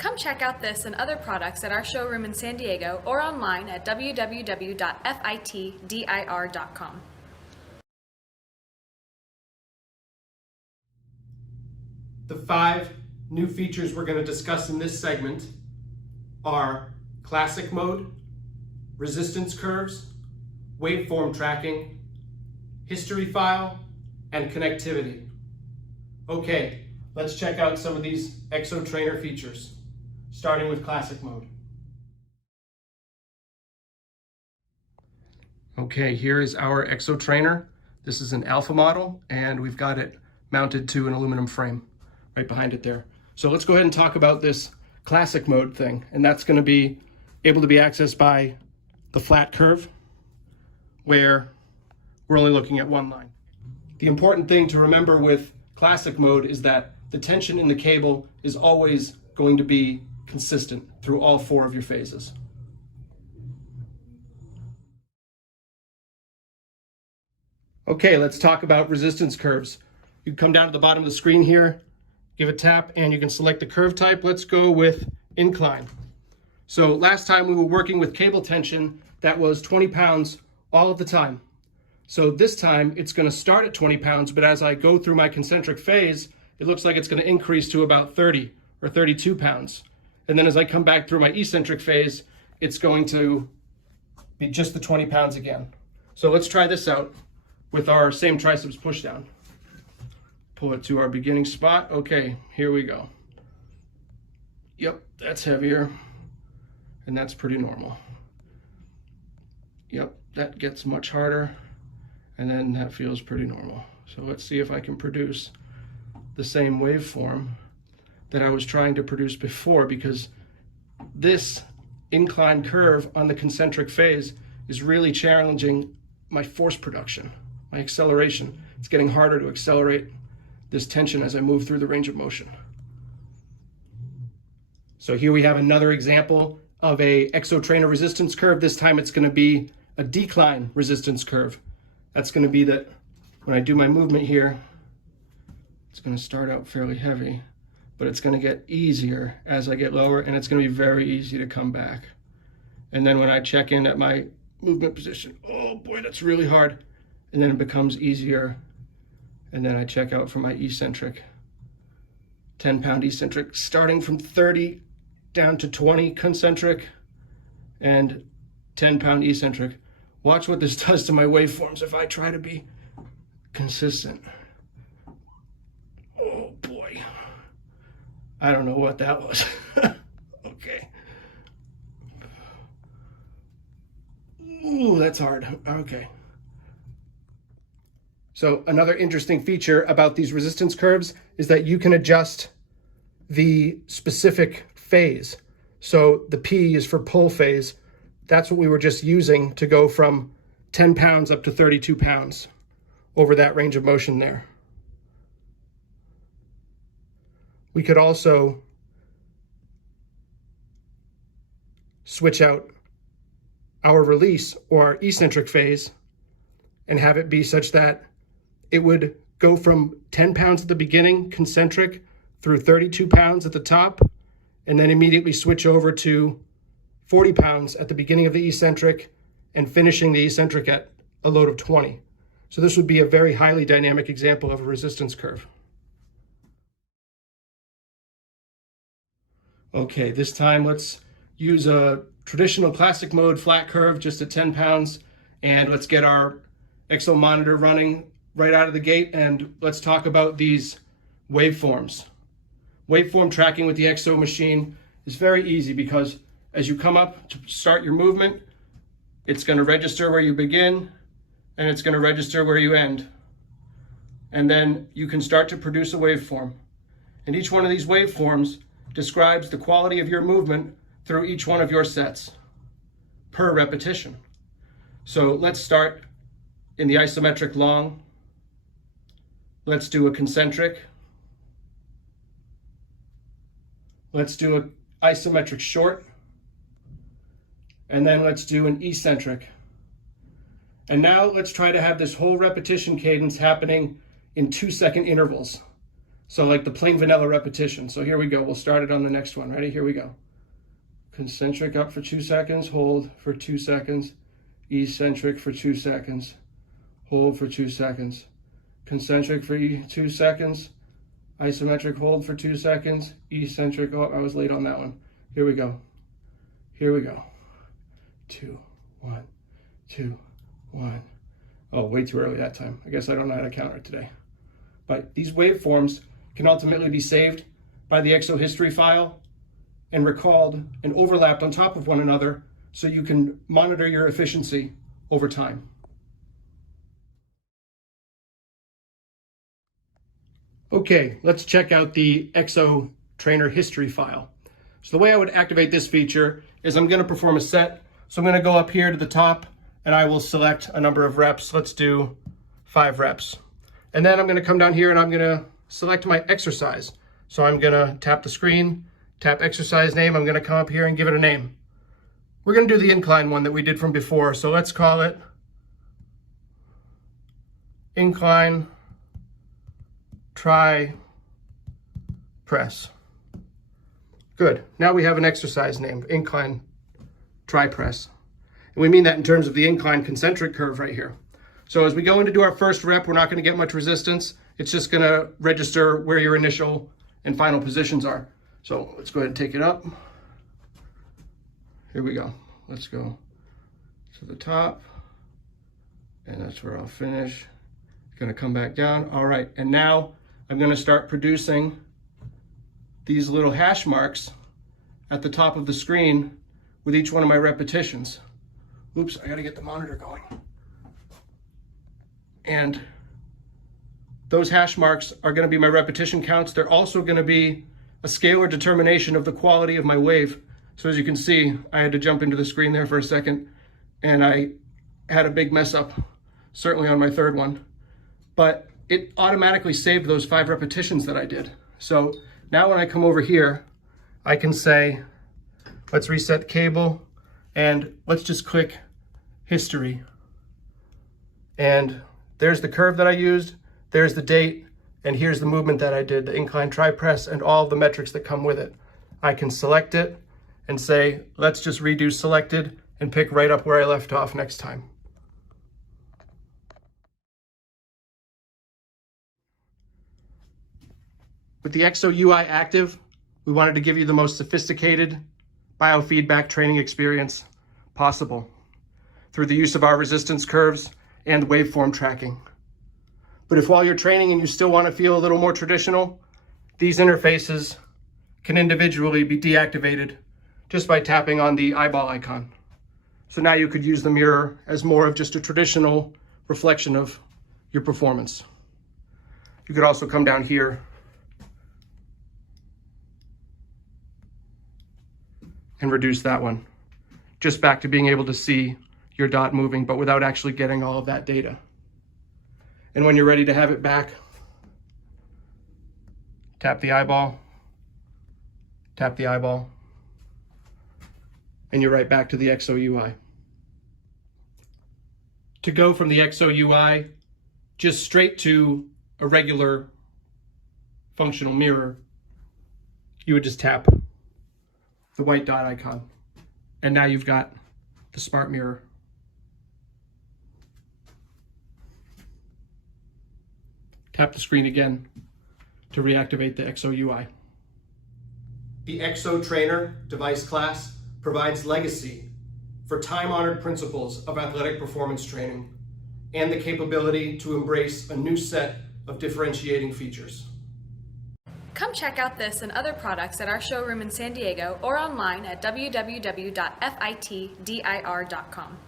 Come check out this and other products at our showroom in San Diego or online at www.fitdir.com. The 5 new features we're going to discuss in this segment are classic mode, resistance curves, waveform tracking, history file, and connectivity. Okay, let's check out some of these Xotrainer features, starting with classic mode. Okay, here is our Xotrainer. This is an alpha model, and we've got it mounted to an aluminum frame right behind it there. So let's go ahead and talk about this classic mode thing, and that's going to be able to be accessed by the flat curve, where we're only looking at one line. The important thing to remember with classic mode is that the tension in the cable is always going to be consistent through all 4 of your phases. Okay, let's talk about resistance curves. You can come down to the bottom of the screen here, give a tap, and you can select the curve type. Let's go with incline. So last time we were working with cable tension that was 20 pounds all of the time. So this time it's going to start at 20 pounds, but as I go through my concentric phase, it looks like it's going to increase to about 30 or 32 pounds. And then as I come back through my eccentric phase, it's going to be just the 20 pounds again. So let's try this out with our same triceps push down. Pull it to our beginning spot. Okay, here we go. Yep, that's heavier. And that's pretty normal. Yep, that gets much harder. And then that feels pretty normal. So let's see if I can produce the same waveform that I was trying to produce before, because this incline curve on the concentric phase is really challenging my force production, my acceleration. It's getting harder to accelerate this tension as I move through the range of motion. So here we have another example of a Xotrainer resistance curve. This time it's going to be a decline resistance curve. That's going to be that when I do my movement here, it's going to start out fairly heavy, but it's going to get easier as I get lower, and it's going to be very easy to come back. And then when I check in at my movement position, oh boy, that's really hard. And then it becomes easier. And then I check out for my eccentric, 10-pound eccentric, starting from 30 down to 20 concentric and 10-pound eccentric. Watch what this does to my waveforms if I try to be consistent. Oh boy. I don't know what that was. Okay. Ooh, that's hard. Okay. So another interesting feature about these resistance curves is that you can adjust the specific phase. So the P is for pull phase. That's what we were just using to go from 10 pounds up to 32 pounds over that range of motion there. We could also switch out our release or our eccentric phase and have it be such that it would go from 10 pounds at the beginning, concentric, through 32 pounds at the top, and then immediately switch over to 40 pounds at the beginning of the eccentric and finishing the eccentric at a load of 20. So this would be a very highly dynamic example of a resistance curve. Okay, this time let's use a traditional classic mode flat curve just at 10 pounds, and let's get our Xo monitor running right out of the gate, and let's talk about these waveforms. Waveform tracking with the Xo machine is very easy because as you come up to start your movement, it's going to register where you begin and it's going to register where you end. And then you can start to produce a waveform. And each one of these waveforms describes the quality of your movement through each one of your sets per repetition. So let's start in the isometric long. Let's do a concentric. Let's do an isometric short. And then let's do an eccentric. And now let's try to have this whole repetition cadence happening in 2-second intervals. So like the plain vanilla repetition. So here we go. We'll start it on the next one. Ready? Here we go. Concentric up for 2 seconds, hold for 2 seconds, eccentric for 2 seconds, hold for 2 seconds, concentric for 2 seconds, isometric hold for 2 seconds, eccentric, oh, I was late on that one. Here we go. Here we go. 2, 1, 2, 1. Oh, way too early that time. I guess I don't know how to count it today. But these waveforms can ultimately be saved by the XO history file and recalled and overlapped on top of one another so you can monitor your efficiency over time. Okay, let's check out the XO trainer history file. So the way I would activate this feature is I'm going to perform a set. So I'm going to go up here to the top and I will select a number of reps. Let's do 5 reps. And then I'm going to come down here and I'm going to select my exercise. So I'm going to tap the screen, tap exercise name. I'm going to come up here and give it a name. We're going to do the incline one that we did from before. So let's call it incline try press. Good. Now we have an exercise name, incline try press. And we mean that in terms of the incline concentric curve right here. So as we go in to do our first rep, we're not going to get much resistance. It's just going to register where your initial and final positions are. So let's go ahead and take it up. Here we go. Let's go to the top. And that's where I'll finish. Going to come back down. All right. And now I'm going to start producing these little hash marks at the top of the screen with each one of my repetitions. Oops, I got to get the monitor going. And those hash marks are going to be my repetition counts. They're also going to be a scalar determination of the quality of my wave. So as you can see, I had to jump into the screen there for a second, and I had a big mess up, certainly on my third one. But it automatically saved those 5 repetitions that I did. So now when I come over here, I can say, let's reset cable, and let's just click history. And there's the curve that I used, there's the date, and here's the movement that I did, the incline try press, and all of the metrics that come with it. I can select it and say, let's just redo selected and pick right up where I left off next time. With the XO UI active, we wanted to give you the most sophisticated biofeedback training experience possible through the use of our resistance curves and waveform tracking. But if while you're training and you still want to feel a little more traditional, these interfaces can individually be deactivated just by tapping on the eyeball icon. So now you could use the mirror as more of just a traditional reflection of your performance. You could also come down here and reduce that one, just back to being able to see your dot moving, but without actually getting all of that data. And when you're ready to have it back, tap the eyeball, and you're right back to the XO UI. To go from the XO UI just straight to a regular functional mirror, you would just tap the white dot icon, and now you've got the smart mirror. Tap the screen again to reactivate the XO UI. The XO Trainer device class provides legacy for time-honored principles of athletic performance training and the capability to embrace a new set of differentiating features. Come check out this and other products at our showroom in San Diego or online at www.fitdir.com.